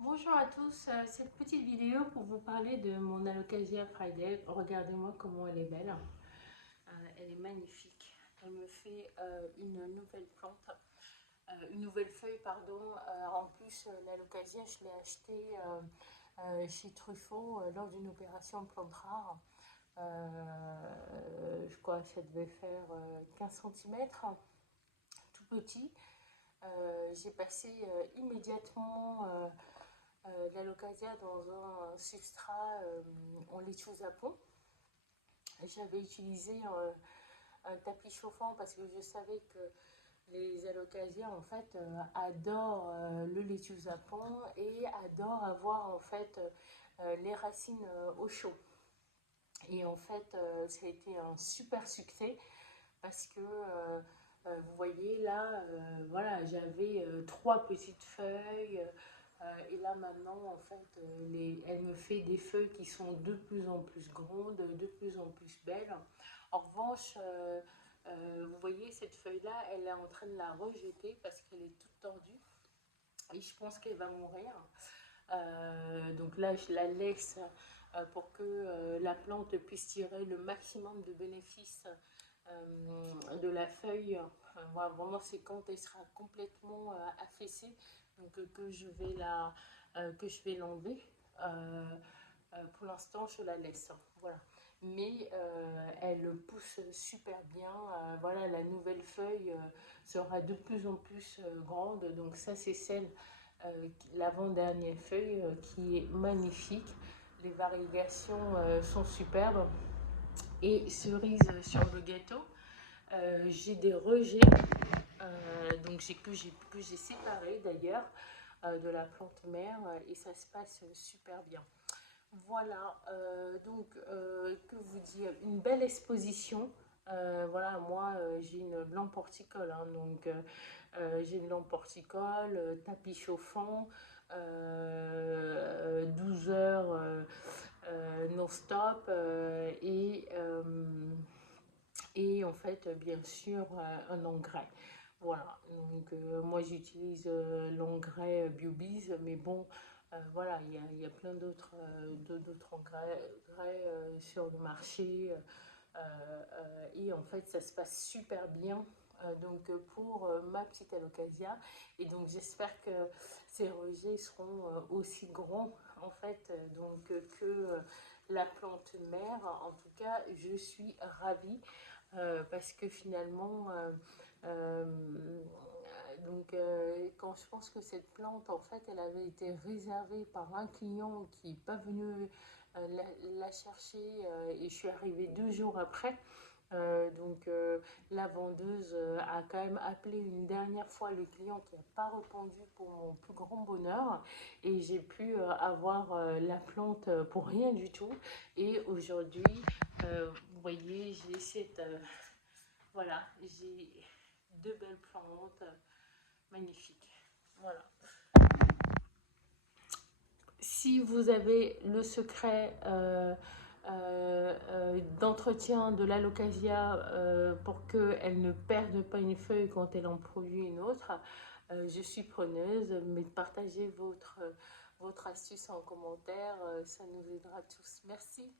Bonjour à tous, cette petite vidéo pour vous parler de mon Alocasia Friday. Regardez-moi comment elle est belle. Elle est magnifique. Elle me fait une nouvelle plante, une nouvelle feuille, pardon. En plus, l'Alocasia, je l'ai achetée chez Truffaut lors d'une opération plante rare. Je crois que ça devait faire 15 cm, tout petit. J'ai passé immédiatement l'alocasia dans un substrat en laitue zapon. J'avais utilisé un tapis chauffant parce que je savais que les alocasias en fait adorent le laitue zapon et adorent avoir en fait les racines au chaud. Et en fait, ça a été un super succès parce que vous voyez là, voilà, j'avais trois petites feuilles. Et là maintenant, en fait, elle me fait des feuilles qui sont de plus en plus grandes, de plus en plus belles. En revanche, vous voyez, cette feuille-là, elle est en train de la rejeter parce qu'elle est toute tordue. Et je pense qu'elle va mourir. Donc là, je la laisse pour que la plante puisse tirer le maximum de bénéfices de la feuille. Voilà, vraiment, c'est quand elle sera complètement affaissée donc, que je vais l'enlever. Pour l'instant, je la laisse. Voilà. Mais elle pousse super bien. Voilà, la nouvelle feuille sera de plus en plus grande. Donc ça, c'est celle, l'avant-dernière feuille qui est magnifique. Les varigations sont superbes. Et cerise sur le gâteau, j'ai des rejets donc que j'ai séparé d'ailleurs de la plante mère et ça se passe super bien. Voilà, que vous dire, une belle exposition. Voilà, moi j'ai une lampe horticole, hein, donc j'ai une lampe horticole, tapis chauffant, 12 heures non-stop et en fait bien sûr un engrais. Voilà, donc moi j'utilise l'engrais BioBiz, mais bon, voilà, il y a plein d'autres engrais sur le marché. Et en fait, ça se passe super bien donc pour ma petite alocasia. Et donc j'espère que ces rejets seront aussi grands en fait que la plante mère. En tout cas, je suis ravie parce que finalement, euh, quand je pense que cette plante, en fait, elle avait été réservée par un client qui n'est pas venu la chercher et je suis arrivée 2 jours après. La vendeuse a quand même appelé une dernière fois le client qui n'a pas répondu pour mon plus grand bonheur et j'ai pu avoir la plante pour rien du tout. Et aujourd'hui, vous voyez, voilà, j'ai deux belles plantes magnifiques. Voilà. Si vous avez le secret d'entretien de l'alocasia pour qu'elle ne perde pas une feuille quand elle en produit une autre, je suis preneuse, mais partagez votre astuce en commentaire, ça nous aidera tous. Merci.